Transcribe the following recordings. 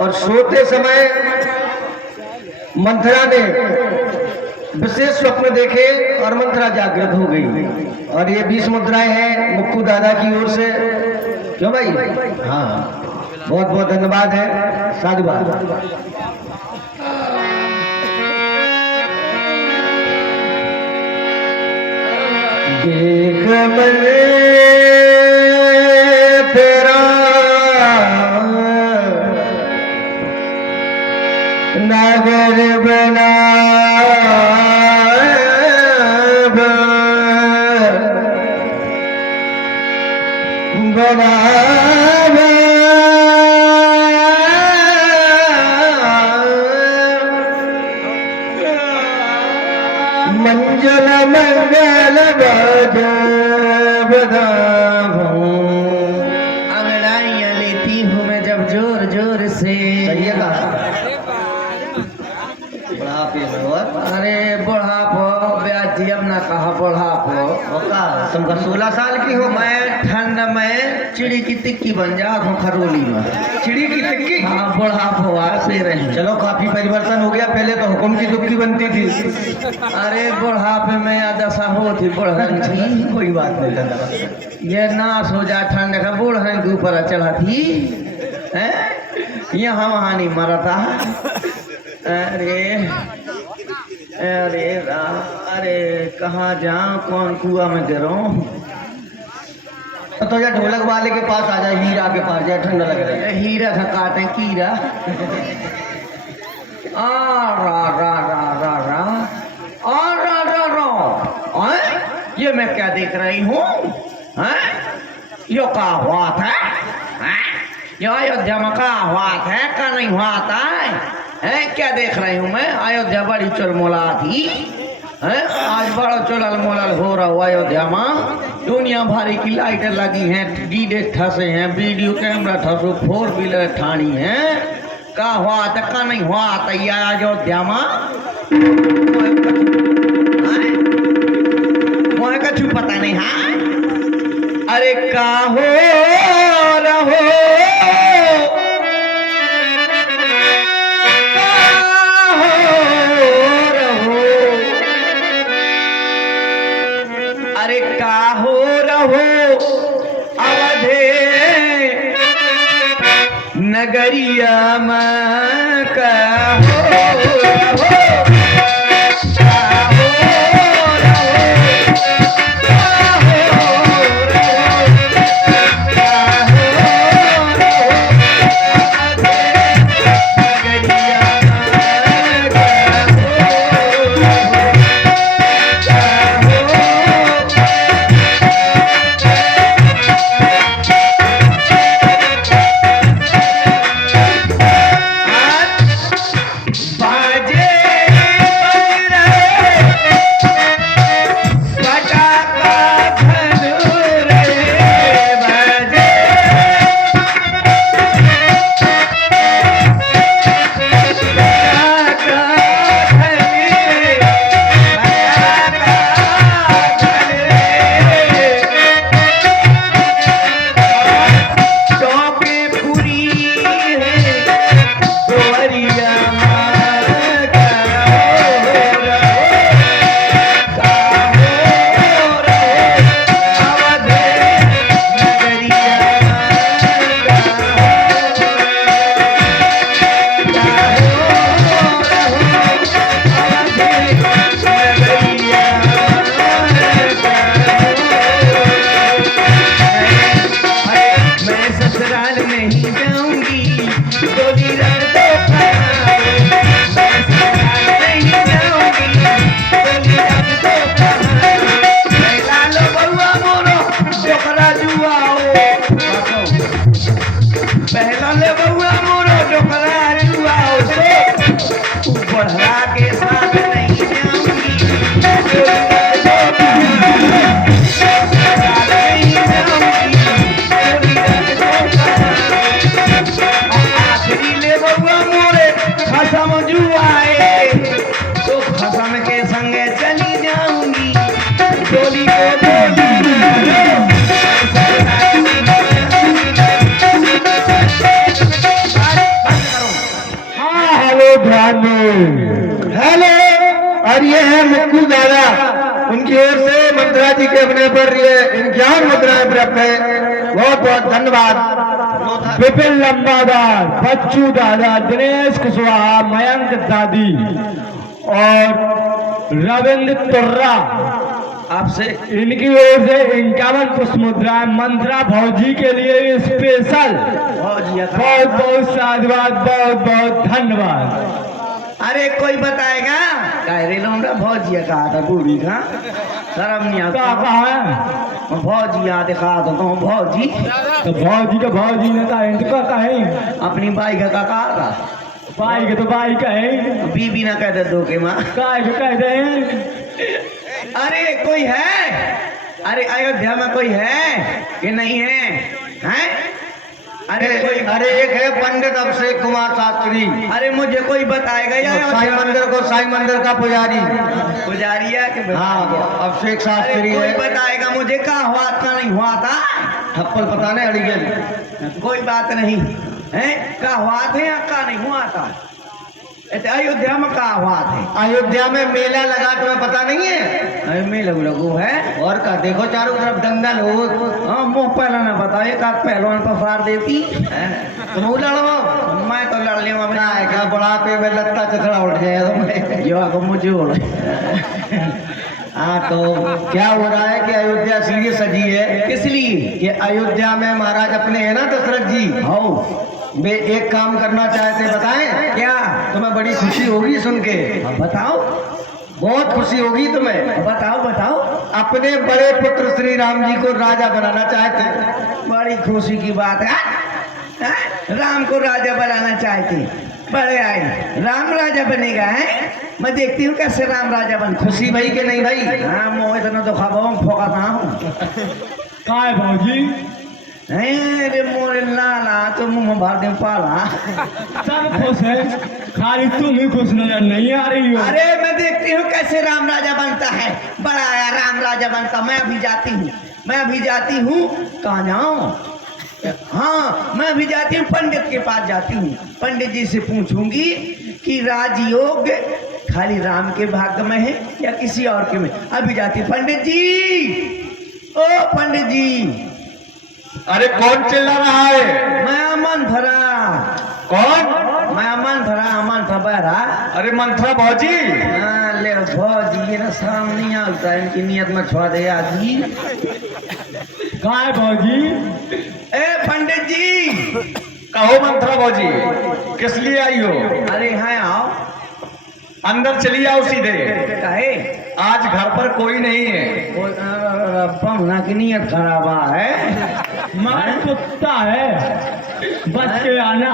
और सोते समय मंथरा ने विशेष स्वप्न देखे और मंथरा जागृत हो गई। और ये 20 मुद्राएं हैं मुक्कू दादा की ओर से। क्यों भाई? हाँ, बहुत बहुत धन्यवाद है, साधुवाद। देख मन तेरा नगर बना मंजल मंगल अंगड़ाइयाँ लेती हूँ मैं जब जोर जोर से। सही है कहा। बुढ़ापे अरे बुढ़ापो ब्याजी अब ना कहा बुढ़ापो होगा। तुमका 16 साल की हो। मैं ठंड में चिड़ी की टिक्की बन जाता हूँ खरोली में। चिड़ी की टिक्की? हाँ, बुढ़ापो से रहे। चलो काफी परिवर्तन हो गया, पहले तो हुक्म की दुक्की बनती थी। अरे बुढ़ापे में या दशा होती बुढ़न थी। कोई बात नहीं दादा, ये नाश हो जा ठंड का बुढ़न के ऊपर चढ़ा थी है? यहाँ वहाँ नहीं मरा था। अरे अरे राम, अरे कहाँ जाऊँ, कौन कुआ में गिरूं? तो या ढोलक वाले के पास आ जाए, हीरा के पास जाए, ठंडा लग रहा है। हीरा का काटे कीरा। आ रा रा रा रा रा आ रा रा रा। ये मैं क्या देख रही हूँ? यो का हुआ था? यो अयोध्या में का हुआ था? का नहीं हुआ था? क्या देख रही हूँ मैं? अयोध्या बड़ी चुलमुला थी है? आज बड़ा चुलल मुलल हो रहा हुआ अयोध्या में। दुनिया भरी की लाइटें लगी हैं, डीडे ठसे हैं, वीडियो कैमरा ठसो, 4 व्हीलर ठाणी है। का हुआ था का नहीं हुआ था ये अयोध्या में? मोह कछु पता नहीं है। अरे का हो रहो नगरिया में कहो ध्यान दो। हेलो, और ये है मुक्कू दादा, उनकी ओर से मंत्रा जी के अपने पर ये 51 मुद्राएं प्राप्त है। बहुत बहुत धन्यवाद। विपिन लंबादार, बच्चू दादा, दिनेश कुशवाहा, मयंक दादी और रविंद्र तुर्रा, आपसे इनकी ओर से 51 पुष्प मुद्राएं मंत्रा भौजी के लिए स्पेशल। बहुत बहुत साधुवाद, बहुत बहुत धन्यवाद। अरे कोई बताएगा कायरे लौंडा भौजिया कहा था बूढ़ी का शर्म नहीं क्या आता। कहा है? भौजिया दिखा दो तुम भौजी तो भौजी का भौजी ने कहा, इनका कहें अपनी बाई का कहा था भाई के तो भाई कहें, बीबी ना कह दे दो के माँ। काय के कहते हैं। अरे कोई है, अरे अयोध्या में कोई है कि नहीं है? हैं? अरे कोई, अरे एक है पंडित अभिषेक कुमार शास्त्री, अरे मुझे कोई बताएगा या साई मंदिर का पुजारी। पुजारी है कि हाँ, अभिषेक अरे शास्त्री कोई है। बताएगा मुझे का हुआ था नहीं हुआ था? थप्पल पता नहीं अड़ी गई। कोई बात नहीं है, का हुआ थे या का नहीं हुआ था? अयोध्या में का हुआ थे? अयोध्या में मेला लगा, तुम्हें पता नहीं है? अरे मैं लगू लगू है और का देखो चारों तरफ दंगल हो। हाँ, मुँह पहला ना बताओ, एक आध पहलवान पर फाड़ देती। तुम लड़ो, मैं तो लड़ लिया क्या बुढ़ापे में लत्ता चथड़ा उठ गया तुम्हें। जो आगे मुझे बोलो। हाँ, तो क्या हो रहा है कि अयोध्या इसलिए सजी है किस लिए? कि अयोध्या में महाराज अपने है ना दशरथ जी, हो वे एक काम करना चाहते, बताएं? क्या? तुम्हें बड़ी खुशी होगी सुन के, बताओ बहुत खुशी होगी तुम्हें। बताओ बताओ। अपने बड़े पुत्र श्री राम जी को राजा बनाना चाहते। बड़ी खुशी की बात है। हाँ? राम को राजा बनाना चाहते, बड़े आए राम राजा बनेगा है? मैं देखती हूँ कैसे राम राजा बन। खुशी भाई के नहीं भाई? हाँ, मुँह इतना तो खाबा फोका था हूँ। काय भौजी अरे मोरे लाला तो मुँह भर दे पाला। सब खुश है, खाली तुम ही खुश नजर नहीं आ रही हो। अरे मैं देखती हूँ कैसे राम राजा बनता है, बड़ा आया राम राजा बनता। मैं अभी जाती हूँ कहाँ जाऊँ? हाँ, मैं अभी जाती हूँ पंडित के पास जाती हूँ। पंडित जी से पूछूंगी कि राजयोग खाली राम के भाग्य में है या किसी और के में। अभी जाती पंडित जी, ओ पंडित जी। अरे कौन चिल्ला रहा है? मैं अमन भरा। कौन? मैं अमन भरा। अरे मंत्रा भौजी। हाँ, ले भौजी, ये ना सामने नहीं आता है, इनकी नियत में छुआ दे आदमी। काय भौजी ए पंडित जी, कहो मंत्रा भौजी, किस लिए आई हो? अरे हाँ आओ। अंदर चली आओ सीधे। काहे? आज घर पर कोई नहीं है। पमना की नियत खराब है। मार कुत्ता है, बच के आना।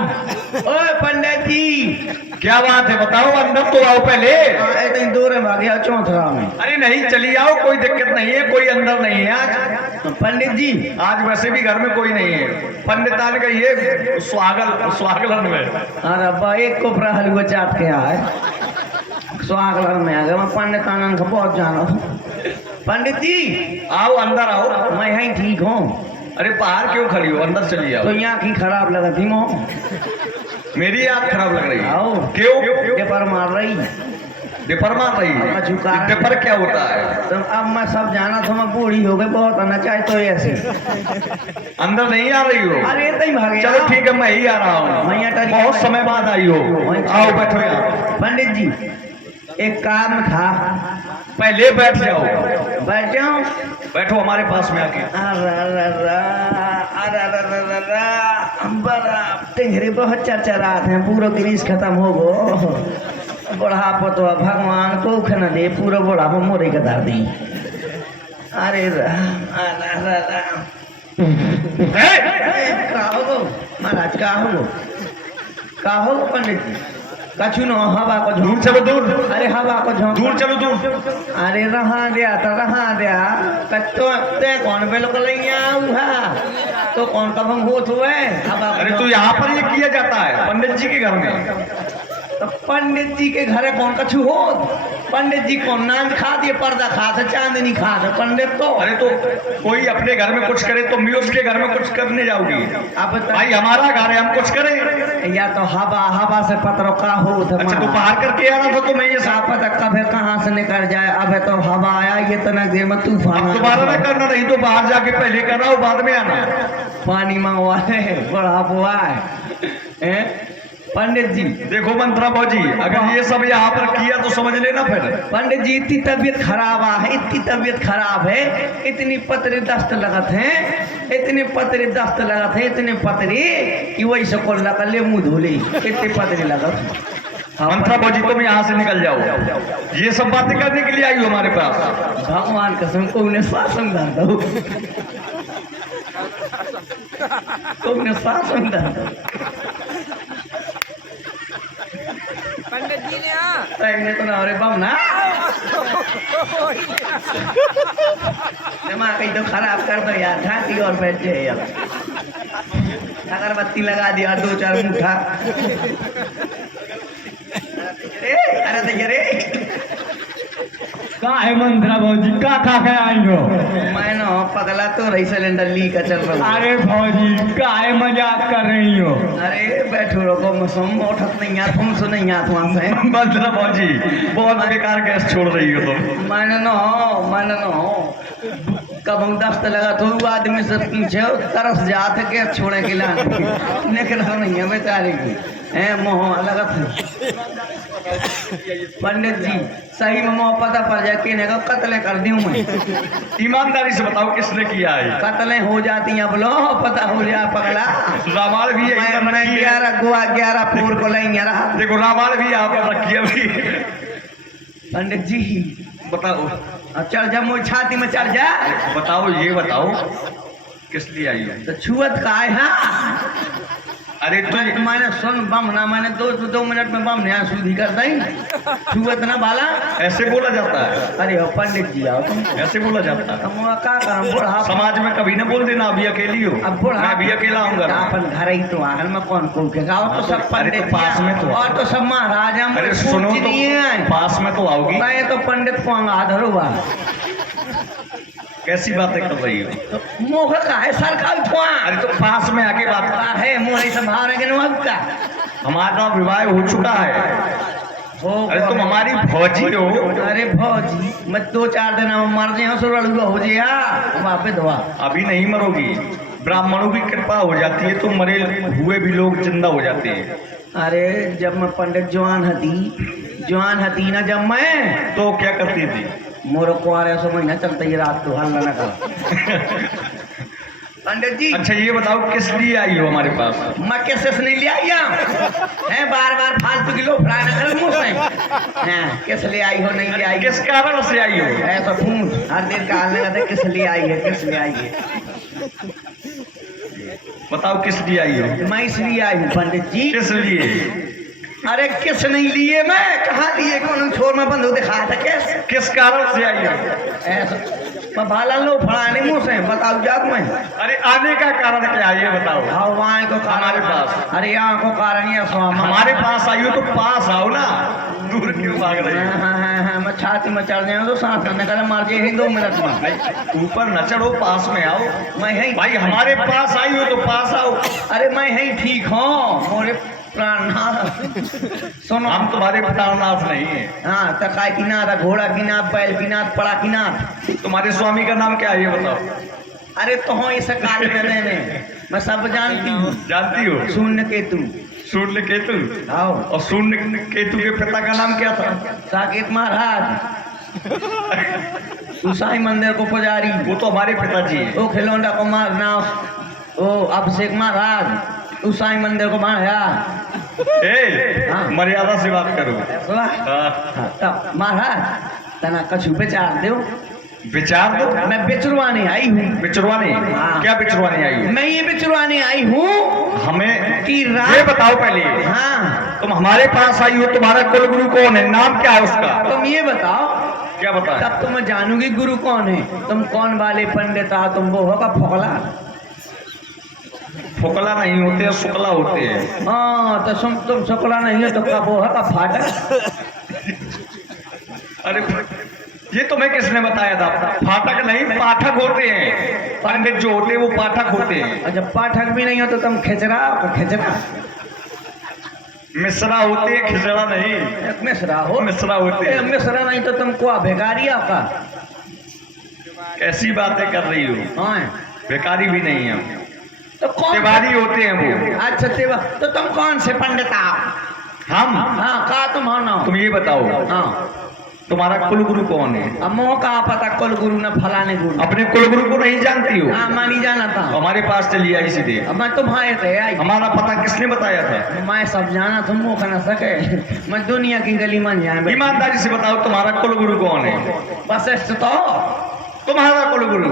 ओए पंडित जी, क्या बात है बताओ, अंदर तो आओ पहले। इतनी दूर है भाग्या चौथरा में। अरे नहीं, चली आओ, कोई दिक्कत नहीं है, कोई अंदर नहीं है आज। पंडित जी, आज वैसे भी घर में कोई नहीं है। पंडितान गई है स्वागलन में। अरे बा एक कोपरा हलवा चाट के आए, स्वागत में आ गया। मैं पंडित आनंद को बहुत जाना हूँ। पंडित जी आओ, अंदर आओ। मैं यहीं ठीक हूँ। अरे बाहर क्यों खड़ी हो, अंदर चली तो आओ। यहाँ की खराब लगा थी मो। मेरी आँख खराब लग रही है। आओ। क्यों? पेपर मार रही। डिपर मार रही है? झुका। डिपर क्या होता है? तो अब मैं सब जाना था, मैं बूढ़ी हो गई, बहुत आना चाहे तो ऐसे। अंदर नहीं आ रही हो? अरे तई भागे। चलो ठीक है, मैं ही आ रहा हूँ। मैं यहाँ टरी- बहुत समय बाद आई हो। आओ बैठो यहाँ। पंडित जी, एक काम था। पहले बैठ जाओ। बैठ जाऊं? बैठो हमारे पास में आके। बड़ा टेंगरे बहुत चरचरात हैं, पूरा ग्रीस खत्म हो गो। बुढ़ापो तो भगवान को खना दे, पूरा बुढ़ापो मोरे का दार दी। अरे राम, का हो महाराज, का हो पंडित जी? कछु न हवा को दूर चलो, दूर। अरे हवा को झोंक। दूर चलो, दूर। अरे रहा दिया तो रहा दिया। तो ते कौन बेलो को लेंगे आऊँगा तो कौन कब हम होत हुए? अरे तो यहाँ पर ये किया जाता है पंडित जी के घर में। तो पंडित जी के घरे कौन कछु हो? पंडित जी कौन नाच खा दिए, पर्दा खा थे, चांदनी खा थे पंडित तो। अरे तो कोई अपने घर में कुछ करे तो मैं उसके घर में कुछ करने जाऊंगी। अब भाई हमारा घर है, हम कुछ करें। या तो हवा से पत्रों का हो। अच्छा तो बाहर करके आना था तो मैं ये साफ पता कब है कहाँ से निकल जाए। अब है तो हवा आया, ये तो देर में तूफान। दोबारा ना करना, नहीं तो बाहर जाके पहले करना हो, बाद में आना। पानी मंगवा ले, बड़ा बुआ है पंडित जी। देखो मंत्रा भौजी, अगर ये सब यहाँ पर किया तो समझ लेना फिर। पंडित जी इतनी तबीयत खराब है, इतनी तबीयत खराब है, इतनी पतरे दस्त लगत हैं, इतने पतरे दस्त लगत हैं, इतने पतरे कि वही सको लगा ले मुंह धोले, इतने पतरे लगत। मंत्रा भौजी तुम यहाँ से निकल जाओ, ये सब बातें करने के लिए आई हो हमारे पास। भगवान कसम को उन्हें शासन दो, तुमने शासन दो। पंडित जी ने तैने तो ना रे बम ना दिमाग ही तो खराब कर दो यार, घाटी और बैठ जाए यार। अगरबत्ती लगा दिया 2-4 मुठा। अरे तो रे का है मंत्रा भौजी, का खा के आई हो? मैं ना पगला तो रही सिलेंडर लीक चल रहा। अरे भौजी का है मजाक कर रही हो? अरे बैठो रखो, मौसम उठत नहीं है, तुम सुन नहीं आत वहां से। मंत्रा भौजी बहुत बेकार गैस छोड़ रही हो तुम। मैंने न कब हम दस्त लगा तो आदमी से पूछे तरस जाते के छोड़े के लाने निकल नहीं है बेचारे की मोह लगत। पंडित जी सही में मोह पता पड़ जाए कि नहीं कत्ले कर दूं मैं। ईमानदारी से बताओ किसने किया है? कत्लें हो जाती हैं, बोलो पता हो जाए पगला। रामाल भी है, मैं 11 पूर को लेंगे रहा। देखो रामाल भी यहाँ पर रखी है अभी। पंडित जी बताओ, चढ़ जा मोर छाती में चढ़ जा। बताओ ये बताओ किस लिए आई हो? तो छुअत का है हाँ? अरे तो मैंने सुन बम ना, मैंने 2 मिनट में बम नया शुद्धि कर दी। छुअत ना बाला ऐसे बोला जाता है? अरे हो पंडित जी आओ तुम, ऐसे बोला जाता है? हम का करम बुढ़ा समाज में कभी ना बोल देना अभी अकेली हो। अब बुढ़ा मैं भी अकेला आऊंगा। अपन घर ही तो आगल में कौन कौन के गाँव तो सब अरे पंडित तो पास में तो और तो सब महाराज हम अरे सुनो तो पास में तो आओगी। तो पंडित को अंगाधर हुआ। कैसी बातें कर रही हो? तो मोह का है सरकार थुआ। अरे तो पास में आके बात कर। है मोह संभावना के नुआ का हमारा विवाह हो चुका है। अरे तुम हमारी भौजी हो। अरे भौजी मैं 2-4 दिन में मर जाए सो लड़ुआ हो जाए वापस धोआ। अभी नहीं मरोगी, ब्राह्मणों की कृपा हो जाती है तो मरे हुए भी लोग जिंदा हो जाते हैं। अरे जब मैं पंडित जवान हती ना, जब मैं तो क्या करती थी? मोर कुआरे सो महीना चलता ही रात तो हल्ला ना कर। पंडित जी अच्छा ये बताओ किस लिए आई हो हमारे पास? मैं कैसे से नहीं ले आई है बार फालतू की लो फ्राई ना कर मुंह से। हैं किस लिए आई हो, नहीं ले आई किस कारण से आई हो? ऐसा पूछ हर दिन का हाल लगा किस लिए आई है, किस लिए आई है बताओ किस लिए आई हो? मैं इसलिए आई हूँ पंडित जी। किस लिए? अरे किस नहीं लिए, मैं कहाँ लिए, कौन छोर में बंदूक दिखा था किस कारण से आई हो? ऐसा मैं भाला लो फड़ाने मुँह से बताओ जात मैं। अरे आने का कारण क्या है ये बताओ? हाँ वहाँ को हमारे पास। अरे यहाँ को कारण ये हमारे पास आई हो तो पास आओ ना, दूर क्यों भाग रही हो? हाँ मैं छाती में चढ़ जाए तो सांस करने का मार जाए 2 मिनट में। ऊपर न चढ़ो, पास में आओ। मैं है भाई हमारे पास आई हो तो पास आओ। अरे मैं है ठीक हूँ मोरे प्राणनाथ। सुनो हम तुम्हारे प्राणनाथ नहीं है। हाँ तकाय की नाथ, घोड़ा की नाथ, बैल की नाथ, पड़ा की नाथ। तुम्हारे स्वामी का नाम क्या है ये बताओ? अरे तो हो इसे काल में मैं सब जानती हूँ। जानती हो? शून्य केतु। शून्य केतु? आओ। और शून्य केतु के पिता का नाम क्या था? साकेत महाराज। ईसाई मंदिर को पुजारी। वो तो हमारे पिताजी है। ओ खिलौंडा को मारना, ओ अभिषेक महाराज ईसाई मंदिर को मारा। हाँ। मर्यादा से बात करो। तब महाराज तना कछु विचार दो। विचार दो? मैं बिचरवाने आई हूँ। बिचरवाने? हाँ। क्या बिचरवाने आई हो? मैं ये बिचरवाने आई हूँ हमें कि ये बताओ पहले। हाँ तुम हमारे पास आई हो, तुम्हारा कुलगुरु कौन है, नाम क्या है उसका? तुम ये बताओ। क्या बताओ? तब तो मैं जानूंगी गुरु कौन है। तुम कौन वाले पंडित आ, तुम वो होगा फोकला। फुकला नहीं होते हैं, शुक्ला होते हैं। हाँ तो तुम शुक्ला नहीं है तो कब वो है का फाटक? अरे ये तुम्हें किसने बताया था? फाटक नहीं, पाठक होते हैं। पंडित जो होते हैं वो पाठक होते हैं। अच्छा पाठक भी नहीं हो तो तुम खिचड़ा मिश्रा होते हैं, खिचड़ा नहीं। मिश्रा हो? मिश्रा होते हैं। मिश्रा नहीं तो तुम को भिखारी आपका? कैसी बातें कर रही हो? हाँ बेकारी भी नहीं है, तो कौन? तिवारी होते हैं वो। अच्छा तेवा तो तुम कौन से पंडित आप? हम? हाँ कहा तुम्हारा नाम? तुम ये बताओ, हाँ तुम्हारा कुलगुरु कौन है? अब मोह कहा पता कुल गुरु न फलाने गुरु? अपने कुलगुरु को नहीं जानती हो? हाँ मैं नहीं जाना था। हमारे पास चली आई सीधे। अब मैं तुम्हारे थे आई। हमारा पता किसने बताया था? मैं सब जाना तुम मुँह न सके। मैं दुनिया की गली मन जाए। ईमानदारी से बताओ तुम्हारा कुलगुरु कौन है? वशिष्ठ तो तुम्हारा कुलगुरु?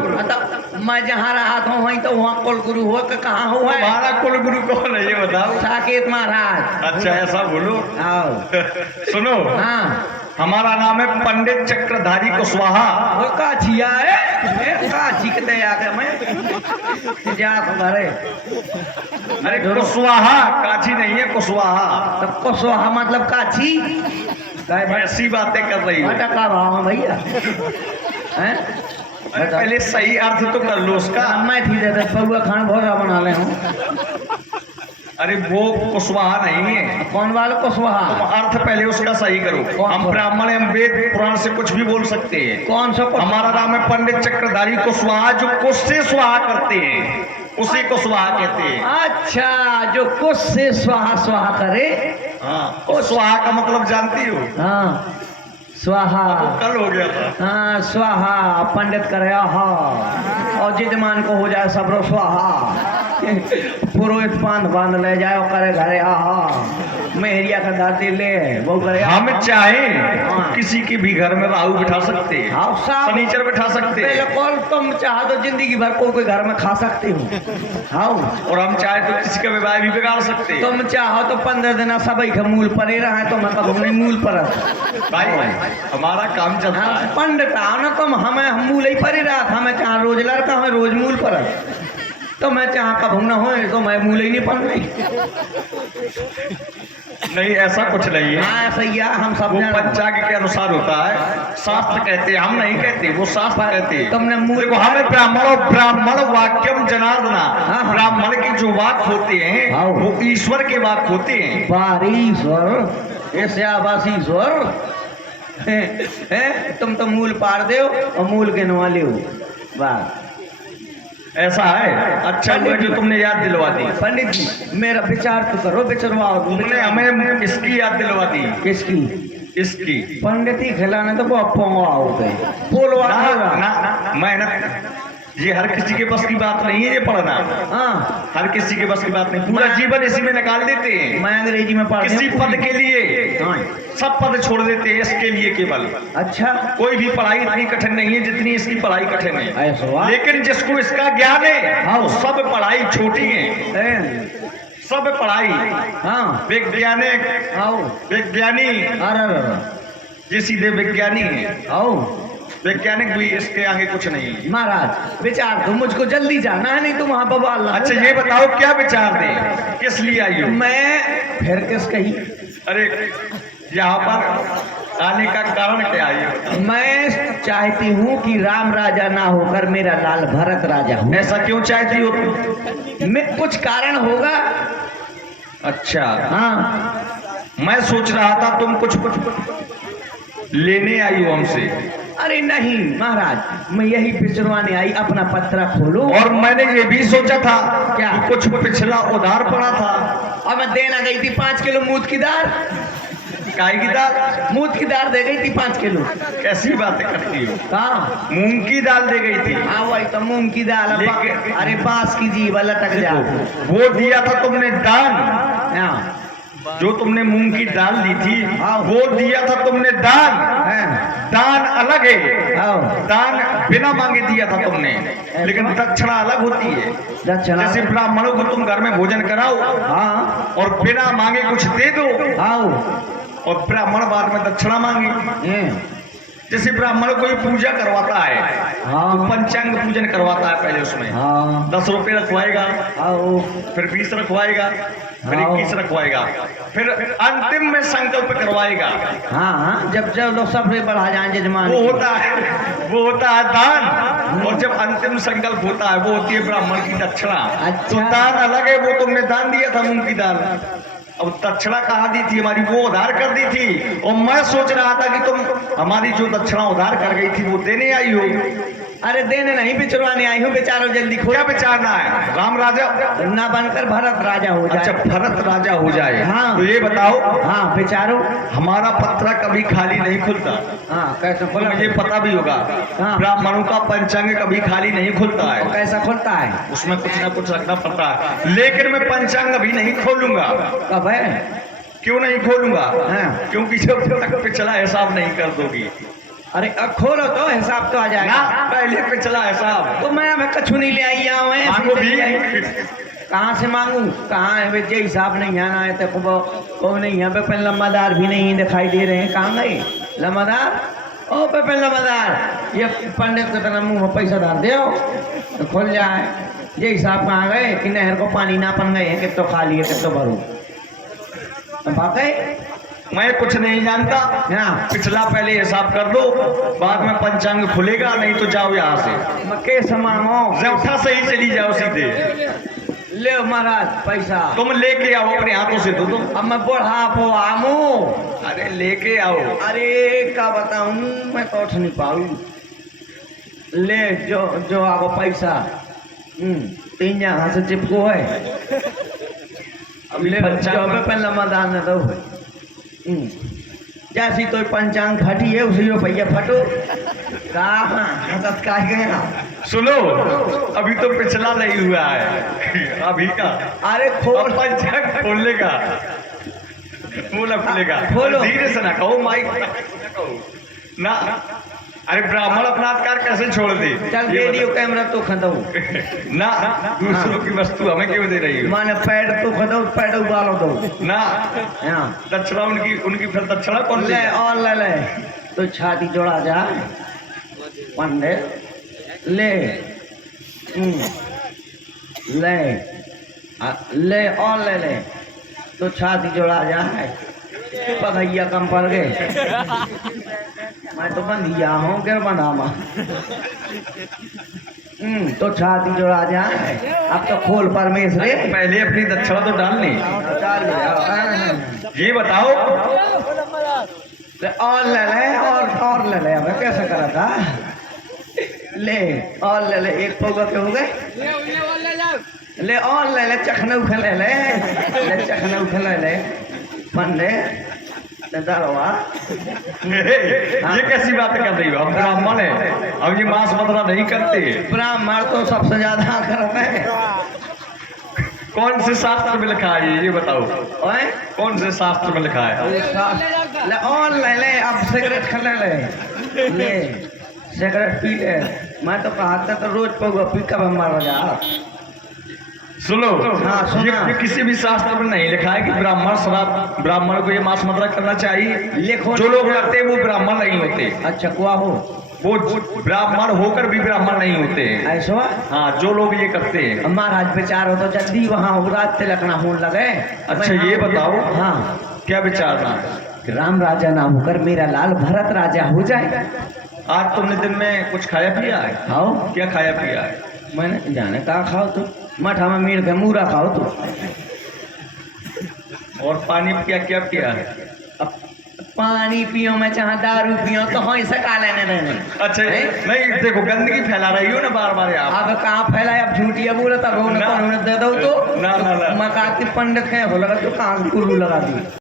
मैं जहाँ रहा था वहीं तो वहाँ कुल गुरु हो के कहाँ हुआ है? तुम्हारा कुलगुरु कौन है ये बताओ। साकेत महाराज। अच्छा ऐसा बोलो। आओ सुनो, हाँ हमारा नाम है पंडित चक्रधारी कुशवाहा। वो काछिया है? काछी के तय आके मैं जा घरे। अरे कुशवाहा, काछी नहीं है, कुशवाहा। तब कुशवाहा मतलब काछी? ऐसी बातें कर रही हो। भटका भाव भैया हैं? अरे पहले सही अर्थ तो कर लो उसका। मैं ठीक है पौआ खान भोरा बना ले हूँ। अरे वो कुशवाहा नहीं है। कौन वाला कुशवाहा? तुम अर्थ पहले उसका सही करो। हम ब्राह्मण हम वेद पुराण से कुछ भी बोल सकते हैं। कौन सा? हमारा नाम है पंडित चक्रधारी कुशवाहा, जो कुश से स्वाहा करते हैं उसी को स्वाहा कहते हैं। अच्छा जो कुश से स्वाहा स्वाहा करे। हाँ, और स्वाहा का मतलब जानती हो? हाँ स्वाहा। कल हो गया था। हाँ स्वाहा पंडित करे आहा, और जजमान को हो जाए सबरो स्वाहा। पुरोहित बांध ले जाए और करे घरे आहा, मेहरिया का दाती ले वो करे। हम चाहे हाँ। किसी के भी घर में राहु बिठा सकते हैं, हाँ, साहब। फर्नीचर बिठा सकते हैं, बिल्कुल तुम चाहो तो जिंदगी भर कोई घर में खा सकते हो। हाँ और हम चाहे तो किसी का विवाह भी बिगाड़ सकते हैं। तुम चाहो तो 15 दिन सब मूल परे रहे तो मैं कभी नहीं मूल पर। भाई हमारा काम चलता है। पंडित आओ ना तुम, हमें हम मूल ही पर ही रहा था। मैं चाह रोज लड़का हमें रोज मूल पर, तो मैं चाह कब न हो तो मैं मूल ही नहीं पढ़ रही। नहीं ऐसा कुछ नहीं है। हाँ सही है, हम सब वो जान- पंचांग के अनुसार होता है, शास्त्र कहते हैं, हम नहीं कहते, वो शास्त्र कहते हैं। तुमने मूल देखो हमें ब्राह्मण वाक्यम जनार्दना, हाँ। ब्राह्मण के जो वाक होते हैं हाँ। वो ईश्वर के वाक होते हैं। बारीश्वर ऐसे आवासीश्वर तुम तो मूल पार दे और मूल गिनवा ले वाह। ऐसा है। अच्छा हुआ जो तुमने याद दिलवा दी। पंडित जी मेरा विचार तो करो, विचारवाओ। तुमने हमें इसकी याद दिलवा दी। किसकी? इसकी पंडित ही खिलाने तो बहुत पोंगा होते बोलवा ना, मेहनत ये हर किसी के बस की बात नहीं है ये पढ़ना। हाँ हर किसी के बस की बात नहीं, पूरा जीवन इसी में निकाल देते हैं। मैं अंग्रेजी में पढ़ किसी पद के लिए हाँ। सब पद छोड़ देते हैं इसके लिए केवल। अच्छा कोई भी पढ़ाई इतनी कठिन नहीं है जितनी इसकी पढ़ाई कठिन है। ऐसा वाह। लेकिन जिसको इसका ज्ञान है वो सब पढ़ाई छोटी है। सब पढ़ाई हाँ वैज्ञानिक आओ वैज्ञानी अरे ये सीधे विज्ञानी है। आओ वैज्ञानिक भी इसके आगे कुछ नहीं है। महाराज विचार तो मुझको जल्दी जाना है, नहीं तो वहां बवाल। अच्छा ये बताओ क्या विचार दें, किस लिए आई हो? मैं फिर किस कही? अरे यहाँ पर आने का कारण क्या है? मैं चाहती हूँ कि राम राजा ना होकर मेरा लाल भरत राजा हो। ऐसा क्यों चाहती हो तुम? मैं कुछ कारण होगा। अच्छा हाँ मैं सोच रहा था तुम कुछ लेने आई हो हमसे। अरे नहीं महाराज, मैं यही पिछड़वाने आई, अपना पत्रा खोलो। और मैंने ये भी सोचा था क्या? कि कुछ पिछला उधार पड़ा था। और मैं देना गई थी 5 किलो मूत की दाल। काय की दाल? मूत की दाल दे गई थी 5 किलो। कैसी बातें करती हो? हाँ मूंग की दाल दे गई थी। हाँ वही तो मूंग की दाल। लेकिन- अरे बांस की जीव लटक जा। वो दिया था तुमने दान, हाँ जो तुमने मूंग की दाल दी थी हाँ। वो दिया था तुमने दान। हाँ दान अलग है, हाँ दान बिना मांगे दिया था तुमने, लेकिन दक्षिणा अलग होती है। दक्षिणा। जैसे ब्राह्मणों को तुम घर में भोजन कराओ हाँ और बिना मांगे कुछ दे दो, आओ और ब्राह्मण बाद में दक्षिणा मांगे। जैसे ब्राह्मण कोई पूजा करवाता है, हाँ। तो पंचांग पूजन करवाता है पहले उसमें हाँ 10 रुपए रखवाएगा, आओ फिर 20 रखवाएगा, फिर हाँ। 21 रखवाएगा, फिर अंतिम में संकल्प करवाएगा। हाँ जब जब लोग सब बढ़ा जाए जजमान वो होता है दान, और जब अंतिम संकल्प होता है वो होती है ब्राह्मण की दक्षिणा। अच्छा। तो दान अलग है, वो तुमने दान दिया था मूंग की दाल, अब दक्षिणा कहाँ दी थी हमारी, वो उधार कर दी थी। और मैं सोच रहा था कि तुम हमारी जो दक्षिणा उधार कर गई थी वो देने आई हो। अरे देने नहीं बिचरवाने आई हूँ, बेचारो जल्दी खोल। क्या विचारना है? राम राजा ना बनकर भरत राजा हो जाए। अच्छा भरत राजा हो जाए। हाँ। तो ये बताओ, हाँ बेचारो। हमारा पत्रा कभी खाली नहीं खुलता, हाँ कैसे तो खोला? मुझे पता भी होगा। हाँ। ब्राह्मणों का पंचांग कभी खाली नहीं खुलता है, कैसा खोलता है? उसमें कुछ ना कुछ रखना पड़ता है। लेकिन मैं पंचांग अभी नहीं खोलूंगा। कब है? क्यों नहीं खोलूंगा? हाँ। क्योंकि जब तक पिछला हिसाब नहीं कर दोगी अरे अब खोलो तो हिसाब तो आ ना, जाएगा। पहले पिछला हिसाब तो मैं हमें कछु नहीं ले आई हूँ। मांगो भी। कहाँ से मांगू? कहाँ है बेचे? हिसाब नहीं आना है तो को नहीं यहाँ पे पहले लम्बादार भी नहीं दिखाई दे रहे हैं। कहाँ गए लम्बादार? ओ पे लम्बादार, ये पंडित को तरह मुँह में पैसा डाल दो तो खुल जाए। ये हिसाब कहाँ गए कि नहर को पानी ना पन गए हैं कि तो खाली है कि तो भरू बाकी मैं कुछ नहीं जानता। हाँ। पिछला पहले हिसाब कर दो, बाद में पंचांग खुलेगा। नहीं तो जाओ यहाँ से, मक्के समांगो जौथा से ही चली जाओ सीधे। ले महाराज पैसा तुम लेके आओ अपने हाथों से दो। अब मैं बढ़ा पो आमू। अरे लेके आओ। अरे क्या बताऊं, मैं तो उठ नहीं पाऊ। ले जो आगो पैसा 3 यहाँ से चिपको है। अब ले पंचांग में पहले मतदान दो। जैसी तो पंचांग फटी है उसी रुपया फटो। कहाँ हसत का गया? सुनो, अभी तो पिछला नहीं हुआ है, अभी का। अरे खोल पंचांग खोलने का, वो ना खुलेगा। खोलो। धीरे से ना कहो, माइक ना कहो ना। अरे ब्राह्मण अपना अधिकार कैसे छोड़ दे? चल ये रेडियो कैमरा तो खदो ना, दूसरों की वस्तु हमें क्यों दे रही हो? माने पैड तो खदो, पैड उबालो दो ना, यहाँ दक्षिणा उनकी फिर दक्षिणा कौन ले लेगा? और ले तो छाती जोड़ा जा पंडित ले ले ले और ले तो छाती जोड़ा जाए। पगैया कम पड़ गए। मैं तो बंधिया हूँ क्या बनामा। तो छाती जोड़ा जाए। अब तो खोल परमेश्वर पहले अपनी दक्षिणा तो डालनी। डाल गया। ये बताओ, और ले ले अब कैसे करा था? ले और ले एक पौगा के हो गए। ले और ले चखने उखे ले चखने उखे ले पंडे दरवा। ये कैसी बात कर रही हो? हम ब्राह्मण है, अब ये मांस मदरा नहीं करते। ब्राह्मण तो सबसे ज्यादा करते हैं। कौन से शास्त्र में लिखा है ये बताओ? ओए कौन से शास्त्र में लिखा है? ले और ले अब सिगरेट खा ले सिगरेट पी ले। मैं तो कहा था तो रोज पौगा पी कब मारो जा। सुनो, हाँ, सुना। ये किसी भी शास्त्र में नहीं लिखा है कि ब्राह्मण को ये मांस मदरा करना चाहिए। लिखो। जो लोग करते हैं वो ब्राह्मण नहीं होते। अच्छा कुआ हो वो ब्राह्मण होकर भी ब्राह्मण नहीं होते। ऐसा? हाँ, जो लोग ये करते हैं। महाराज विचार हो तो जल्दी वहाँ हो रात तिलकना होने लगे। अच्छा ये बताओ, हाँ क्या विचारना? राम राजा ना होकर मेरा लाल भरत राजा हो जाए। आज तुमने दिन में कुछ खाया पिया है? खाओ। क्या खाया पिया है? मैंने जाने कहा खाओ तो मठा में मीर के मूरा खाओ तो। और पानी क्या क्या पिया है? अब पानी पियो मैं चाहे दारू पियो तो हाँ इसे का लेने देने। अच्छा नहीं, देखो गंदगी फैला रही हो ना बार बार आप। अब कहाँ फैलाए? अब झूठिया बोला था रोने ना। दे दो तो ना, ना, ना। मकाती पंडित है हो लगा तो कहाँ गुरु लगा दी।